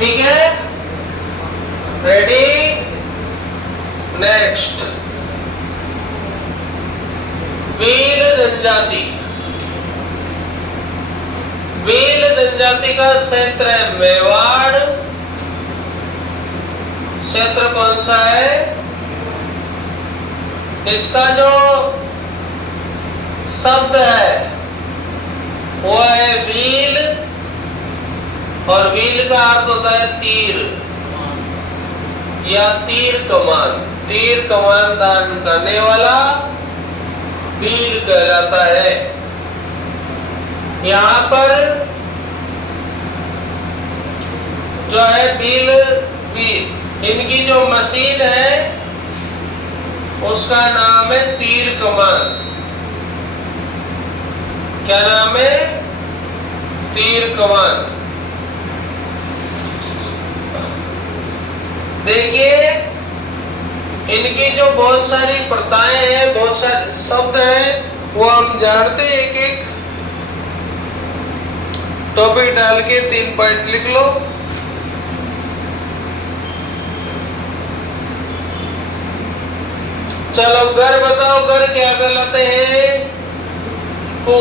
ठीक है, ready, next. Bhil जनजाति, भील जनजाति का क्षेत्र है मेवाड़। क्षेत्र कौन सा है? इसका जो शब्द है वो है व्हील, और व्हील का अर्थ होता है तीर या तीर कमान। तीर कमान धारण करने वाला व्हील कहलाता है। यहाँ पर जो है व्हील, इनकी जो मशीन है उसका नाम है तीर कमान। क्या नाम है? तीर कमान। देखिए, इनकी जो बहुत सारी प्रथाएं हैं, बहुत सारे शब्द हैं, वो हम जानते हैं। एक एक टॉपिक डाल के 3 पॉइंट लिख लो। चलो, घर बताओ, घर क्या कहलाते हैं? कू।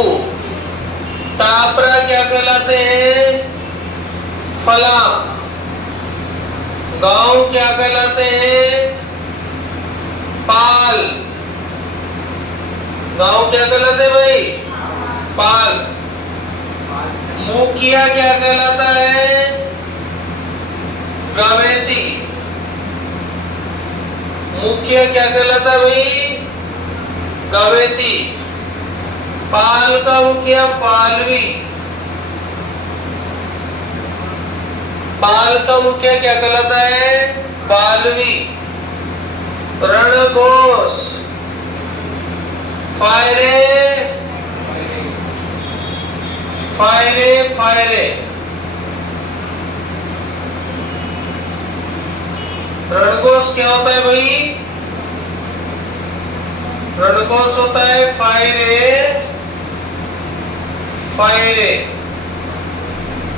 टापरा क्या कहलाते हैं? फला। गांव क्या कहलाते हैं? पाल। गांव क्या कहलाते हैं भाई? पाल। मुखिया क्या कहलाता है? गवेती। मुखिया क्या कहलाता है भाई? गवेती। पाल का मुखिया पालवी। पाल का मुखिया क्या कहलाता है? पालवी। रणघोष, फायरे, फायरे, फायरे। रणघोष क्या होता है भाई? रणघोष होता है फायरे, फायरे,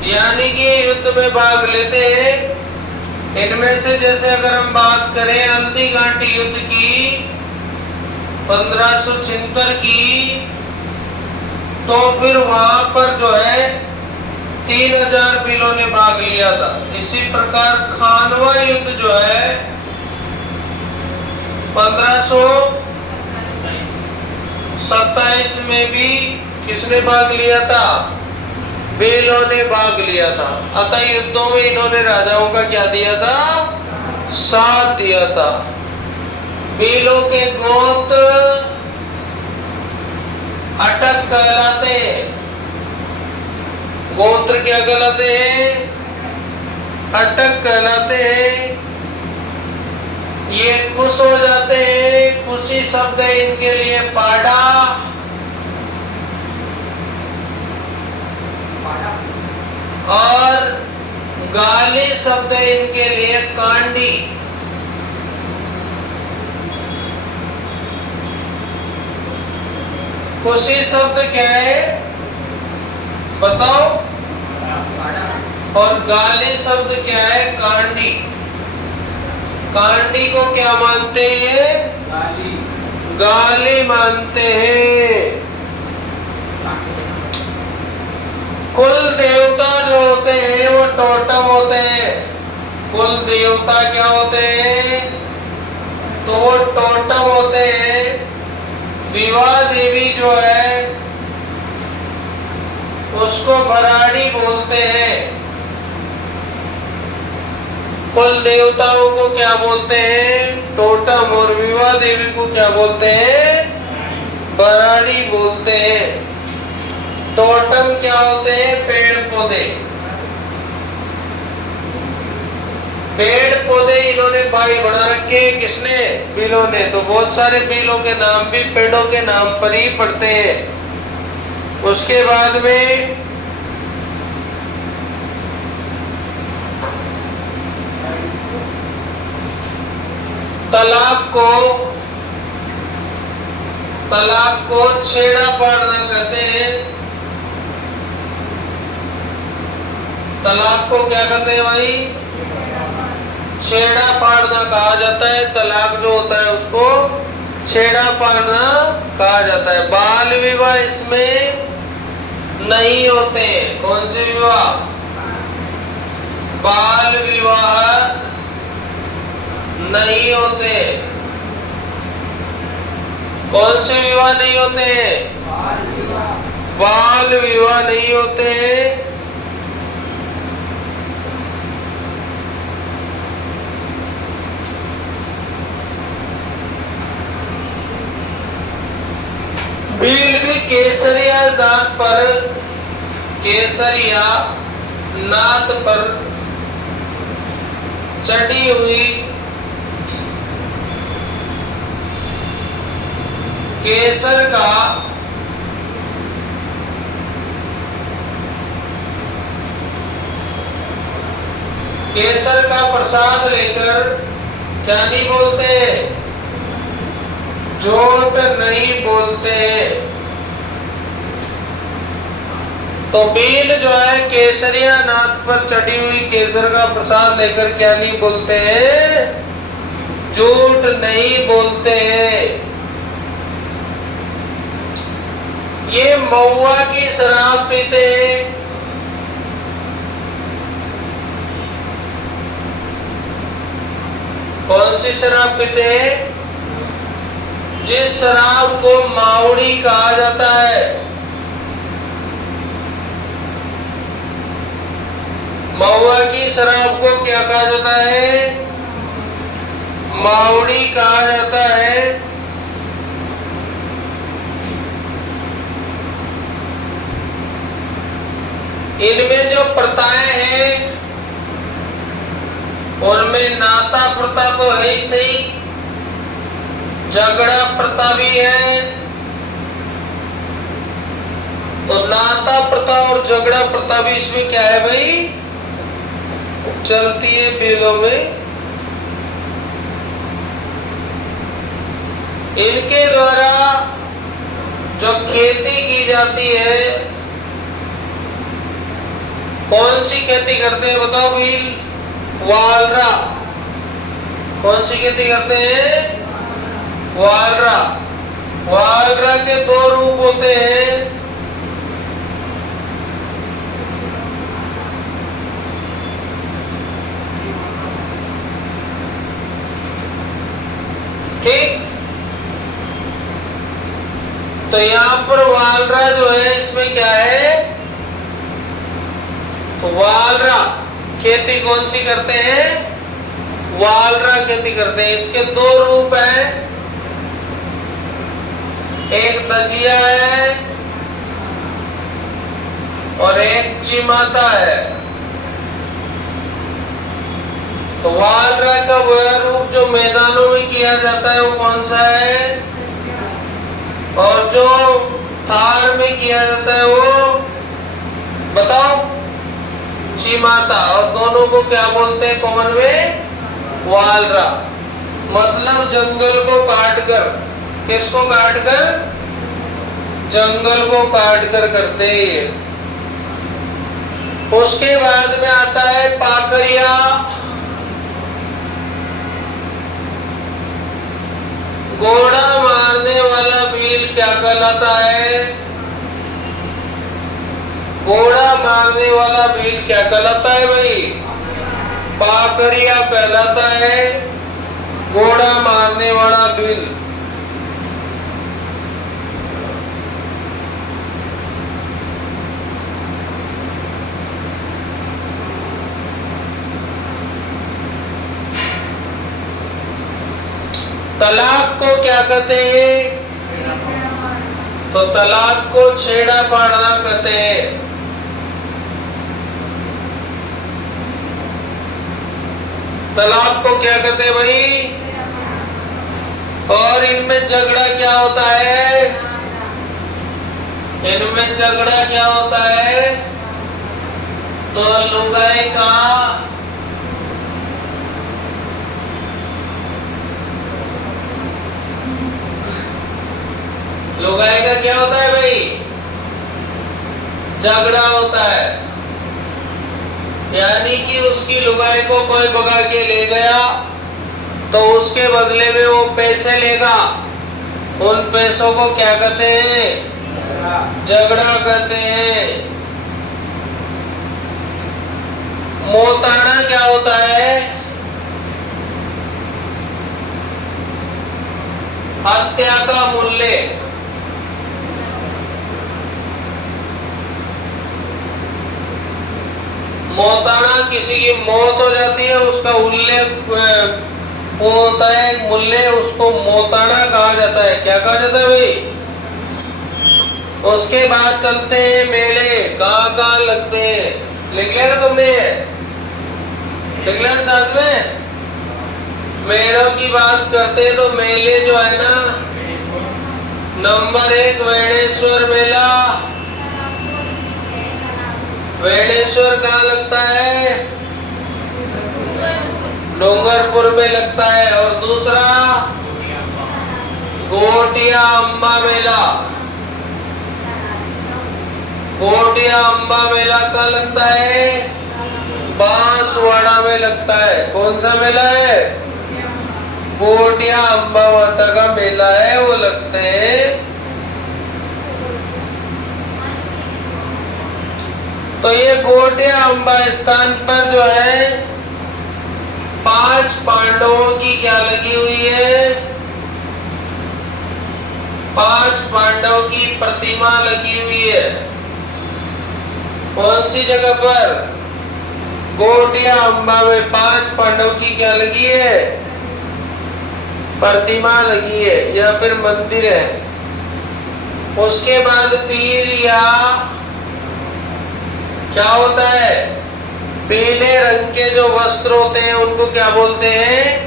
यानी कि युद्ध में भाग लेते हैं। इनमें से जैसे अगर हम बात करें हल्दी घाटी युद्ध की 1576 की, तो फिर वहां पर जो है 3000 भीलों ने भाग लिया था। इसी प्रकार खानवा युद्ध जो है 1527 में भी किसने भाग लिया था? भीलों ने भाग लिया था। अतः युद्धों में इन्होंने राजाओं का क्या दिया था? साथ दिया था। भीलों के गोत्र अटक कहलाते हैं। गोत्र क्या कहलाते हैं? अटक कहलाते हैं। ये खुश हो जाते हैं। खुशी शब्द है इनके लिए पाड़ा, और गाली शब्द है इनके लिए कांडी। खुशी शब्द क्या है बताओ? और गाली शब्द क्या है? कांडी। कांडी को क्या मानते हैं? गाली। गाली मानते हैं। कुल देवता जो होते हैं वो टोटम होते हैं। कुल देवता क्या होते हैं? तो वो टोटम होते हैं। विवाह देवी जो है उसको बराड़ी बोलते हैं। कुल देवताओं को क्या बोलते हैं? टोटम। और विवाह देवी को क्या बोलते हैं? बराड़ी बोलते हैं। टोटम क्या होते हैं? पेड़ पौधे। पेड़ पौधे इन्होंने भाई बना रखे। किसने? भीलों ने। तो बहुत सारे भीलों के नाम भी पेड़ों के नाम पर ही पड़ते हैं। उसके बाद में तालाब को छेड़ा पाड़ना कहते हैं। तलाक को क्या कहते हैं भाई? छेड़ा फाड़ना कहा जाता है। तलाक जो होता है उसको छेड़ा फाड़ना कहा जाता है। बाल विवाह इसमें नहीं होते। कौन से विवाह? बाल विवाह नहीं होते। कौन से विवाह नहीं होते? बाल विवाह नहीं होते। भील भी केसरिया नाथ पर, केसरिया नाथ पर चढ़ी हुई केसर का प्रसाद लेकर क्या नहीं बोलते? झूठ नहीं बोलते। तो भील जो है केसरिया नाथ पर चढ़ी हुई केसर का प्रसाद लेकर क्या नहीं बोलते हैं? झूठ नहीं बोलते हैं। ये महुआ की शराब पीते हैं। कौन सी शराब पीते हैं? जिस शराब को मावड़ी कहा जाता है। महुआ की शराब को क्या कहा जाता है? मावड़ी कहा जाता है। इनमें जो प्रथाएं हैं उनमें नाता प्रथा तो है ही सही, झगड़ा प्रथा भी है। तो नाता प्रथा और झगड़ा प्रथा भी इसमें क्या है भाई? चलती है बिलों में। इनके द्वारा जो खेती की जाती है, कौन सी खेती करते हैं बताओ भील? वालरा। कौन सी खेती करते हैं? वालरा। वालरा के दो रूप होते हैं। ठीक। तो यहां पर वालरा जो है इसमें क्या है? तो वालरा खेती कौन सी करते हैं? वालरा खेती करते हैं। इसके दो रूप हैं, एक तजिया है और एक चिमाता है। तो वालरा का वह रूप जो मैदानों में किया जाता है वो कौन सा है? और जो थार में किया जाता है वो बताओ? चिमाता। और दोनों को क्या बोलते हैं कॉमन में? वालरा। मतलब जंगल को काट कर, किसको काट कर? जंगल को काट कर करते हैं। उसके बाद में आता है पाकरिया। घोड़ा मारने वाला भील क्या कहलाता है? घोड़ा मारने वाला भील क्या कहलाता है भाई? पाकरिया कहलाता है। घोड़ा मारने वाला भील। तलाक को क्या कहते हैं? तो तलाक को छेड़ा फाड़ना कहते हैं। तलाक को क्या कहते हैं भाई? और इनमें झगड़ा क्या होता है? इनमें झगड़ा क्या होता है? तो लुगाई का लुगाई का क्या होता है भाई? झगड़ा होता है। यानी कि उसकी लुगाई को कोई भगा के ले गया तो उसके बदले में वो पैसे लेगा। उन पैसों को क्या कहते हैं? झगड़ा कहते हैं। मोताना क्या होता है? हत्या का मूल्य। मोताना किसी की मौत हो जाती है, उसका उल्लेख वो होता है मूल्य, उसको मोताना कहा जाता है। क्या कहा जाता है भाई? उसके बाद चलते हैं मेले। कहाँ कहाँ लगते हैं? लिख लिया ना तुमने? लिख लिया साथ में? मेलों की बात करते हैं तो मेले जो है ना, नंबर 1 वेणेश्वर मेला। वेणेश्वर कहाँ लगता है? डूंगरपुर में लगता है। और दूसरा गोटिया अम्बा मेला। गोटिया अम्बा मेला कहाँ लगता है? बांसवाड़ा में लगता है। कौन सा मेला है? गोटिया अम्बा माता का मेला है, वो लगते हैं। तो ये गोटिया अम्बा स्थान पर जो है 5 पांडवों की क्या लगी हुई है? 5 पांडवों की प्रतिमा लगी हुई है। कौन सी जगह पर? गोटिया अम्बा में 5 पांडव की क्या लगी है? प्रतिमा लगी है या फिर मंदिर है। उसके बाद पीर या क्या होता है? पीले रंग के जो वस्त्र होते हैं उनको क्या बोलते हैं?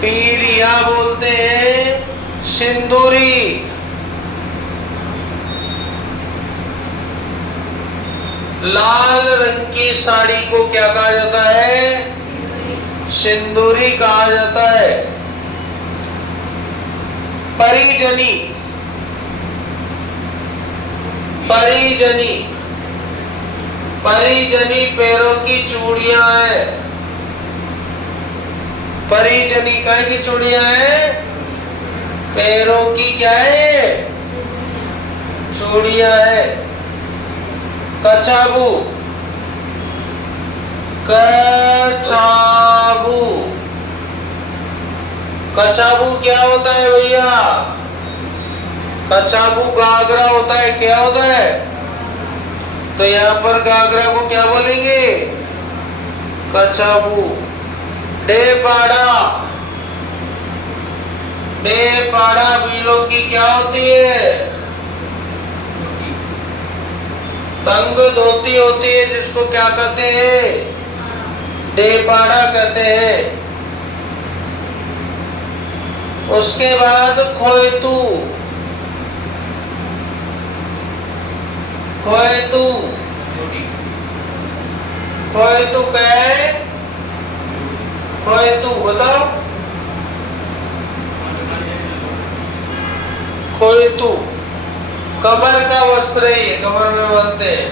पीर या बोलते हैं सिंदूरी। लाल रंग की साड़ी को क्या कहा जाता है? सिंदूरी कहा जाता है। परिजनी। परिजनी। परिजनी पैरों की चूड़ियां हैं। परिजनी काय की चूड़ियां हैं? पैरों की क्या है? चूड़ियां है। कछाबू। कछाबू। कछाबू क्या होता है भैया? कछाबू घाघरा होता है। क्या होता है? तो यहाँ पर घाघरा को क्या बोलेंगे? कछाबू। डेपाड़ा। डेपाड़ा बीलों की क्या होती है? तंग धोती होती है, जिसको क्या कहते हैं? डेपाड़ा कहते हैं। उसके बाद खोएतू। खोएतू। खोएतू क्या है? खोएतू बताओ। खोएतू कमर का वस्त्र है, ये कमर में बांधते हैं।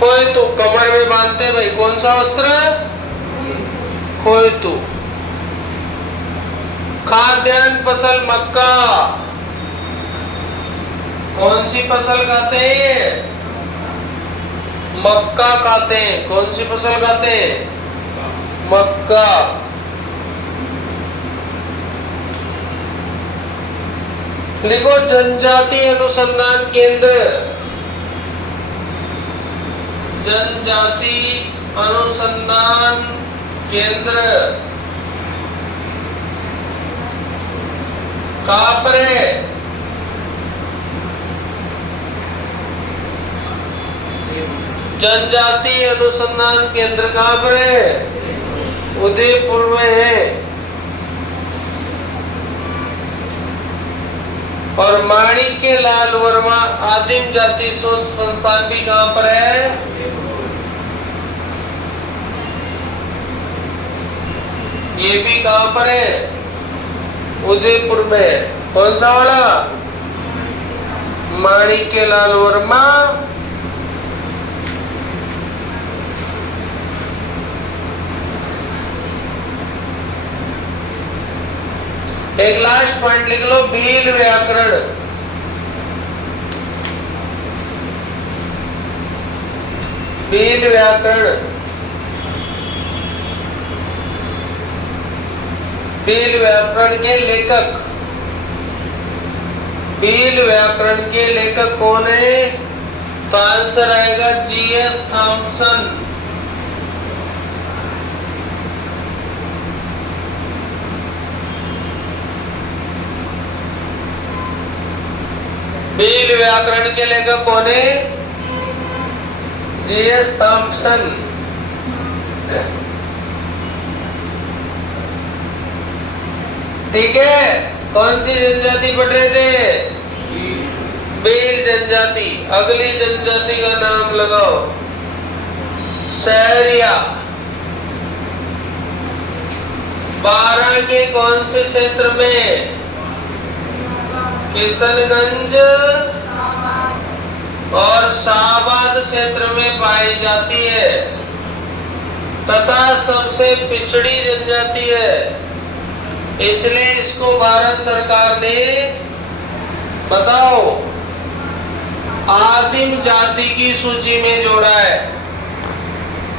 खोएतू कमर में बांधते हैं भाई। कौन सा वस्त्र? खोएतू। खाद्यान्न फसल मक्का। कौन सी फसल खाते हैं ये? मक्का खाते हैं। कौन सी फसल खाते हैं? मक्का। लिखो जनजाति अनुसंधान केंद्र। जनजाति अनुसंधान केंद्र कहाँ पर है? जनजाति अनुसंधान केंद्र कहाँ पर है? उदयपुर में है। और माणिक्य लाल वर्मा आदिम जाति शोध संस्थान भी कहाँ पर है? ये भी कहाँ पर है? उदयपुर में। कौन सा वाला? माणिक्यलाल वर्मा, एक लास्ट पॉइंट लिख लो, भील व्याकरण। भील व्याकरण, भील व्याकरण के लेखक, भील व्याकरण के लेखक कौन है? तो आंसर आएगा जीएस थॉम्सन। भील व्याकरण के लेखक कौन है? GS Thomson. ठीक है, कौन सी जनजाति पढ़ रहे थे? भील जनजाति। अगली जनजाति का नाम लगाओ, सहरिया। 12 के कौन से क्षेत्र में? किशनगंज और शाहबाद क्षेत्र में पाई जाती है तथा सबसे पिछड़ी जनजाति है, इसलिए इसको भारत सरकार ने, बताओ, आदिम जाति की सूची में जोड़ा है।